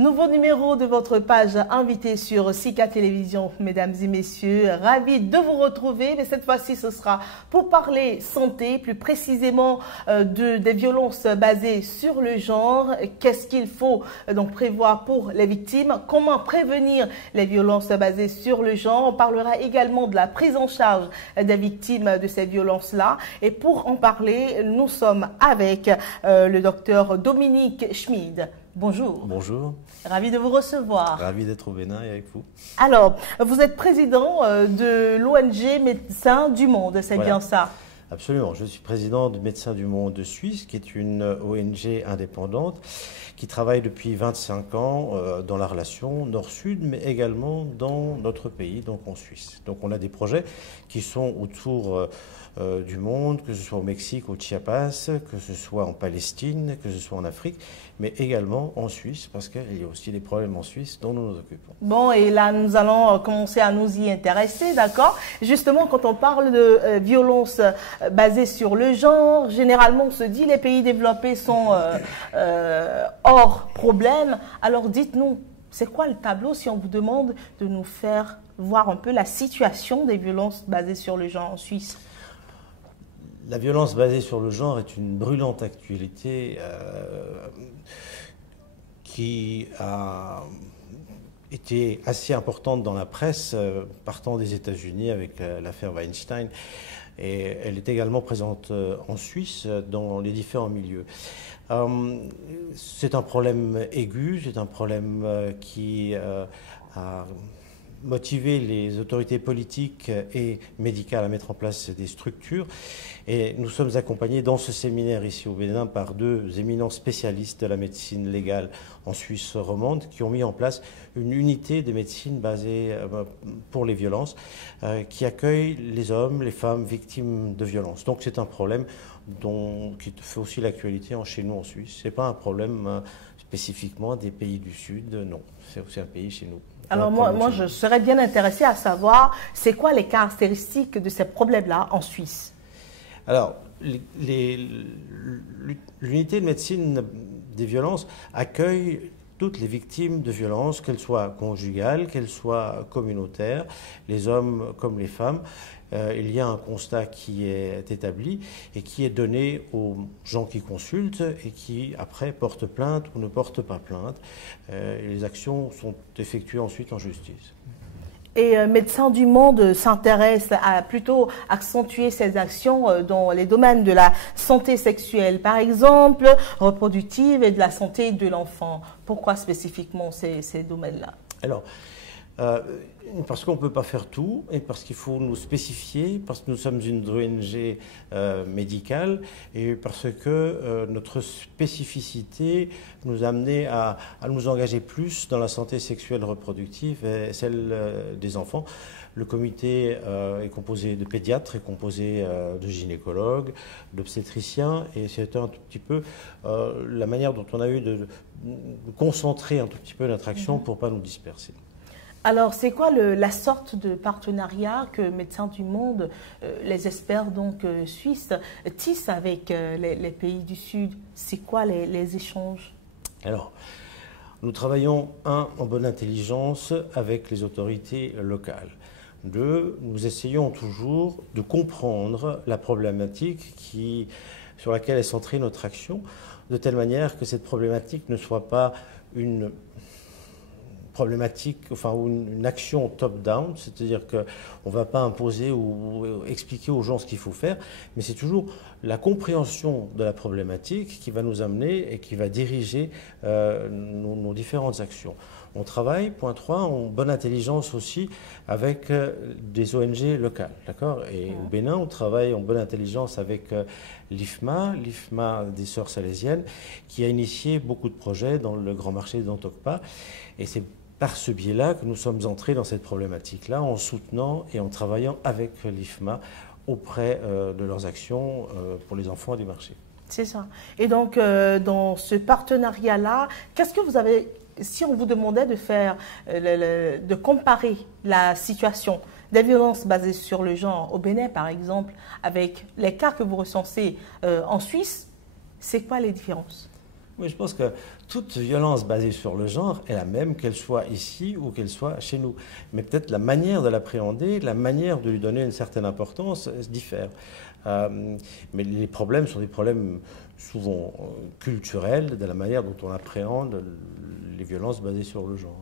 Nouveau numéro de votre page invité sur Sika Télévision, mesdames et messieurs. Ravi de vous retrouver, mais cette fois-ci, ce sera pour parler santé, plus précisément des violences basées sur le genre. Qu'est-ce qu'il faut donc prévoir pour les victimes? Comment prévenir les violences basées sur le genre? On parlera également de la prise en charge des victimes de ces violences-là. Et pour en parler, nous sommes avec le docteur Dominique Schmid. Bonjour. Bonjour. Ravi de vous recevoir. Ravi d'être au Bénin et avec vous. Alors, vous êtes président de l'ONG Médecins du Monde, c'est bien ça? Absolument. Je suis président de Médecins du Monde de Suisse, qui est une ONG indépendante qui travaille depuis 25 ans dans la relation Nord-Sud, mais également dans notre pays, donc en Suisse. Donc on a des projets qui sont autour du monde, que ce soit au Mexique, au Chiapas, que ce soit en Palestine, que ce soit en Afrique, mais également en Suisse, parce qu'il y a aussi des problèmes en Suisse dont nous nous occupons. Bon, et là, nous allons commencer à nous y intéresser, d'accord? Justement, quand on parle de violence basée sur le genre, généralement, on se dit les pays développés sont hors problème. Alors, dites-nous, c'est quoi le tableau si on vous demande de nous faire voir un peu la situation des violences basées sur le genre en Suisse? La violence basée sur le genre est une brûlante actualité qui a été assez importante dans la presse, partant des États-Unis avec l'affaire Weinstein. Et elle est également présente en Suisse dans les différents milieux. C'est un problème aigu, c'est un problème qui a motiver les autorités politiques et médicales à mettre en place des structures. Et nous sommes accompagnés dans ce séminaire ici au Bénin par deux éminents spécialistes de la médecine légale en Suisse romande qui ont mis en place une unité de médecine basée pour les violences qui accueille les hommes, les femmes victimes de violences. Donc c'est un problème qui fait aussi l'actualité chez nous en Suisse. Ce n'est pas un problème spécifiquement des pays du Sud, non. C'est aussi un pays chez nous. Alors moi, je serais bien intéressée à savoir, c'est quoi les caractéristiques de ces problèmes-là en Suisse? Alors, l'unité de médecine des violences accueille toutes les victimes de violences, qu'elles soient conjugales, qu'elles soient communautaires, les hommes comme les femmes. Il y a un constat qui est établi et qui est donné aux gens qui consultent et qui, après, portent plainte ou ne portent pas plainte. Les actions sont effectuées ensuite en justice. Et Médecins du Monde s'intéresse à plutôt accentuer ses actions dans les domaines de la santé sexuelle, par exemple, reproductive et de la santé de l'enfant. Pourquoi spécifiquement ces domaines-là? Alors, parce qu'on ne peut pas faire tout et parce qu'il faut nous spécifier, parce que nous sommes une ONG médicale et parce que notre spécificité nous a amené à nous engager plus dans la santé sexuelle reproductive et celle des enfants. Le comité est composé de pédiatres, est composé de gynécologues, d'obstétriciens et c'est un tout petit peu la manière dont on a eu de concentrer un tout petit peu notre action pour ne pas nous disperser. Alors, c'est quoi la sorte de partenariat que Médecins du Monde, les experts donc suisses, tissent avec les pays du Sud? C'est quoi les échanges? Alors, nous travaillons, en bonne intelligence avec les autorités locales. Deux, nous essayons toujours de comprendre la problématique sur laquelle est centrée notre action, de telle manière que cette problématique ne soit pas une problématique, enfin une action top-down, c'est-à-dire qu'on ne va pas imposer ou expliquer aux gens ce qu'il faut faire, mais c'est toujours la compréhension de la problématique qui va nous amener et qui va diriger nos différentes actions. On travaille, point 3, en bonne intelligence aussi avec des ONG locales, d'accord? Et au Bénin, on travaille en bonne intelligence avec l'IFMA des Sœurs Salésiennes, qui a initié beaucoup de projets dans le grand marché d'Antokpa. Et c'est par ce biais-là que nous sommes entrés dans cette problématique-là, en soutenant et en travaillant avec l'IFMA auprès de leurs actions pour les enfants du marché. C'est ça. Et donc, dans ce partenariat-là, qu'est-ce que vous avez, si on vous demandait de faire, de comparer la situation des violences basées sur le genre au Bénin, par exemple, avec les cas que vous recensez en Suisse, c'est quoi les différences? Oui, je pense que toute violence basée sur le genre est la même, qu'elle soit ici ou qu'elle soit chez nous. Mais peut-être la manière de l'appréhender, la manière de lui donner une certaine importance diffère. Mais les problèmes sont des problèmes souvent culturels, de la manière dont on appréhende les violences basées sur le genre.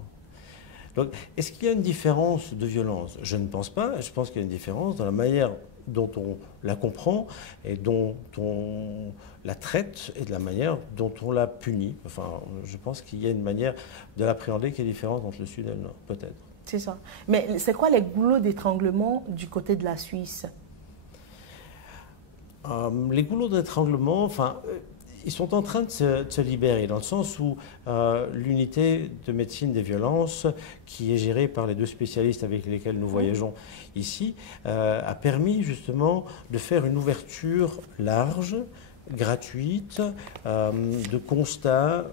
Donc, est-ce qu'il y a une différence de violence? Je ne pense pas. Je pense qu'il y a une différence dans la manière dont on la comprend et dont on la traite et de la manière dont on la punit. Enfin, je pense qu'il y a une manière de l'appréhender qui est différente entre le Sud et le Nord, peut-être. C'est ça. Mais c'est quoi les goulots d'étranglement du côté de la Suisse? Les goulots d'étranglement, enfin, ils sont en train de se libérer, dans le sens où l'unité de médecine des violences, qui est gérée par les deux spécialistes avec lesquels nous voyageons ici, a permis justement de faire une ouverture large, gratuite, de constat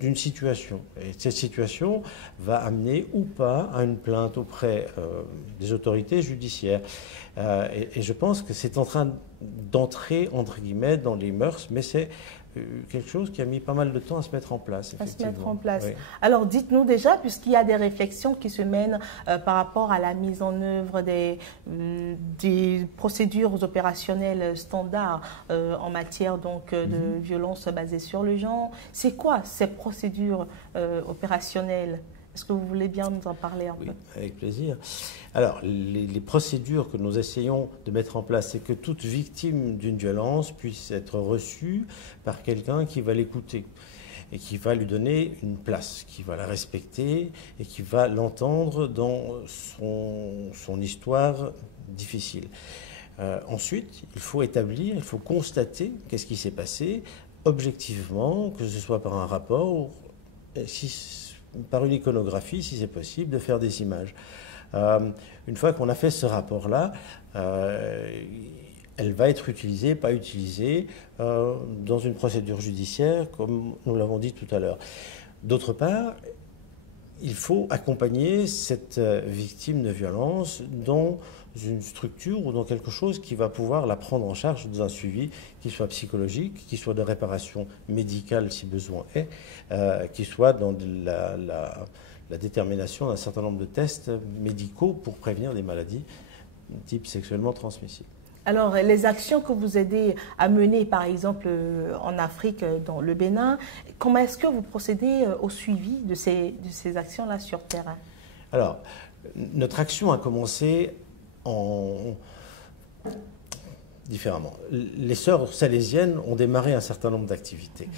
d'une situation. Et cette situation va amener ou pas à une plainte auprès des autorités judiciaires. Et je pense que c'est en train d'entrer, entre guillemets, dans les mœurs, mais c'est quelque chose qui a mis pas mal de temps à se mettre en place. À se mettre en place. Oui. Alors, dites-nous déjà, puisqu'il y a des réflexions qui se mènent par rapport à la mise en œuvre des procédures opérationnelles standards en matière donc, de violence basée sur le genre. C'est quoi ces procédures opérationnelles? Est-ce que vous voulez bien nous en parler un peu? Avec plaisir. Alors, les procédures que nous essayons de mettre en place, c'est que toute victime d'une violence puisse être reçue par quelqu'un qui va l'écouter et qui va lui donner une place, qui va la respecter et qui va l'entendre dans son histoire difficile. Ensuite, il faut établir, il faut constater qu'est-ce qui s'est passé objectivement, que ce soit par un rapport, par une iconographie, si c'est possible, de faire des images. Une fois qu'on a fait ce rapport-là, elle va être utilisée, pas utilisée, dans une procédure judiciaire, comme nous l'avons dit tout à l'heure. D'autre part, il faut accompagner cette victime de violence dans une structure ou dans quelque chose qui va pouvoir la prendre en charge dans un suivi qui soit psychologique, qui soit de réparation médicale si besoin est, qui soit dans la détermination d'un certain nombre de tests médicaux pour prévenir des maladies type sexuellement transmissibles. Alors, les actions que vous aidez à mener, par exemple, en Afrique, dans le Bénin, comment est-ce que vous procédez au suivi de ces actions-là sur terrain? Alors, notre action a commencé différemment. Les sœurs salésiennes ont démarré un certain nombre d'activités.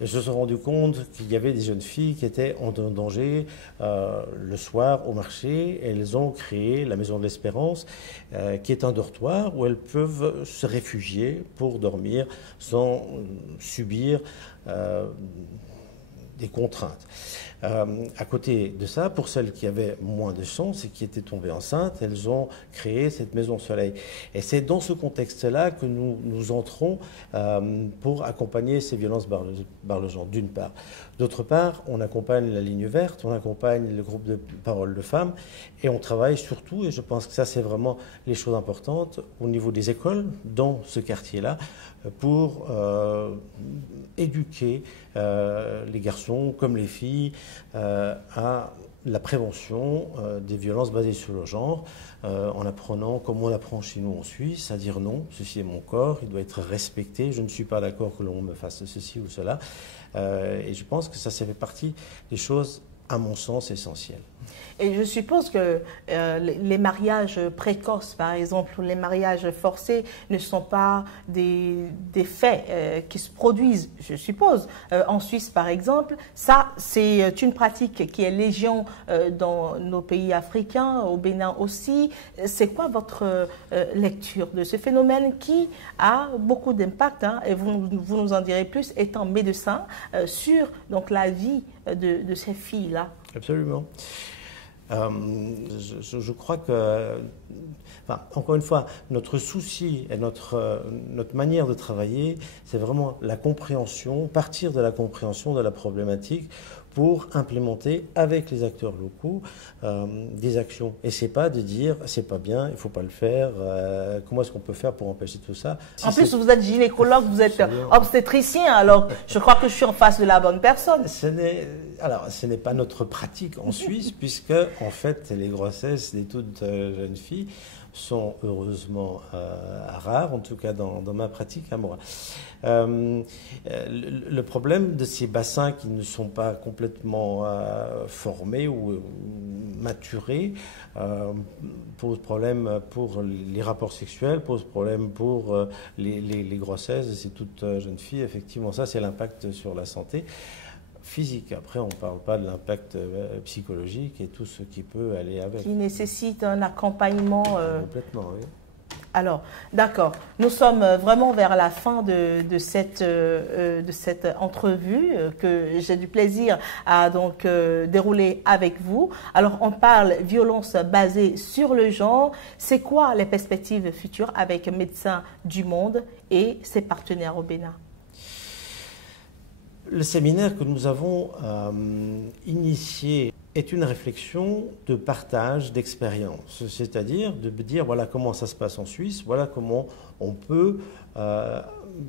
Elles se sont rendues compte qu'il y avait des jeunes filles qui étaient en danger le soir au marché. Et elles ont créé la Maison de l'Espérance, qui est un dortoir où elles peuvent se réfugier pour dormir sans subir des contraintes. À côté de ça, pour celles qui avaient moins de chance et qui étaient tombées enceintes, elles ont créé cette Maison Soleil. Et c'est dans ce contexte-là que nous entrons pour accompagner ces violences par le genre, d'une part. D'autre part, on accompagne la ligne verte, on accompagne le groupe de parole de femmes et on travaille surtout, et je pense que ça c'est vraiment les choses importantes, au niveau des écoles dans ce quartier-là, pour éduquer les garçons comme les filles à la prévention des violences basées sur le genre, en apprenant comme on l'apprend chez nous en Suisse, à dire non, ceci est mon corps, il doit être respecté, je ne suis pas d'accord que l'on me fasse ceci ou cela. Et je pense que ça fait partie des choses, à mon sens, essentielles. Et je suppose que les mariages précoces, par exemple, ou les mariages forcés ne sont pas des faits qui se produisent, je suppose. En Suisse, par exemple, ça, c'est une pratique qui est légion dans nos pays africains, au Bénin aussi. C'est quoi votre lecture de ce phénomène qui a beaucoup d'impact, hein, et vous nous en direz plus, étant médecin, sur donc, la vie de ces filles-là? Absolument. Je crois que, enfin, encore une fois, notre souci et notre manière de travailler, c'est vraiment la compréhension, partir de la compréhension de la problématique pour implémenter avec les acteurs locaux des actions. Et c'est pas de dire c'est pas bien, il faut pas le faire, comment est-ce qu'on peut faire pour empêcher tout ça. En plus, vous êtes gynécologue, vous êtes obstétricien, alors je crois que je suis en face de la bonne personne. Ce n'est pas notre pratique en Suisse, puisque en fait les grossesses des toutes jeunes filles sont heureusement rares, en tout cas dans ma pratique à moi. Le problème de ces bassins qui ne sont pas complètement formés ou maturés pose problème pour les rapports sexuels, pose problème pour les grossesses de ces toutes jeunes filles. Effectivement, ça c'est l'impact sur la santé physique. Après, on ne parle pas de l'impact psychologique et tout ce qui peut aller avec. Qui nécessite un accompagnement. Complètement, oui. Alors, d'accord. Nous sommes vraiment vers la fin de cette entrevue que j'ai du plaisir à donc dérouler avec vous. Alors, on parle violence basée sur le genre. C'est quoi les perspectives futures avec Médecins du Monde et ses partenaires au Bénin? Le séminaire que nous avons initié est une réflexion de partage d'expérience, c'est-à-dire de dire voilà comment ça se passe en Suisse, voilà comment on peut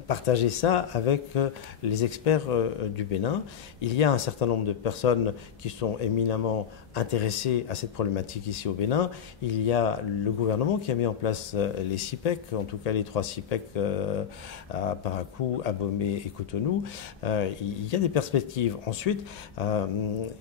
partager ça avec les experts du Bénin. Il y a un certain nombre de personnes qui sont éminemment intéressées à cette problématique ici au Bénin. Il y a le gouvernement qui a mis en place les CIPEC, en tout cas les 3 CIPEC à Parakou, Abomey et Cotonou. Il y a des perspectives. Ensuite,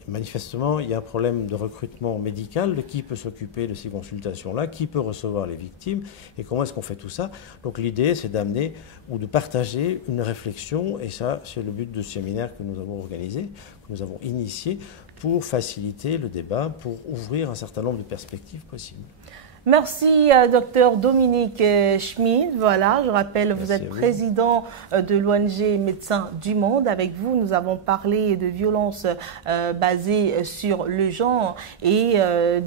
manifestement, il y a un problème de recrutement médical, de qui peut s'occuper de ces consultations-là, qui peut recevoir les victimes et comment est-ce qu'on fait tout ça. Donc l'idée, c'est d'amener ou de partager une réflexion, et ça, c'est le but de ce séminaire que nous avons organisé, que nous avons initié, pour faciliter le débat, pour ouvrir un certain nombre de perspectives possibles. Merci, docteur Dominique Schmid. Voilà, je rappelle, vous êtes président de l'ONG Médecins du Monde. Avec vous, nous avons parlé de violences basées sur le genre et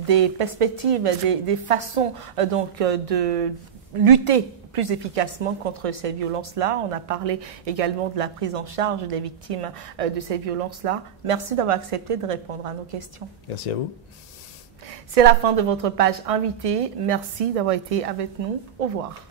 des perspectives, des façons donc de lutter plus efficacement contre ces violences-là. On a parlé également de la prise en charge des victimes de ces violences-là. Merci d'avoir accepté de répondre à nos questions. Merci à vous. C'est la fin de votre page invitée. Merci d'avoir été avec nous. Au revoir.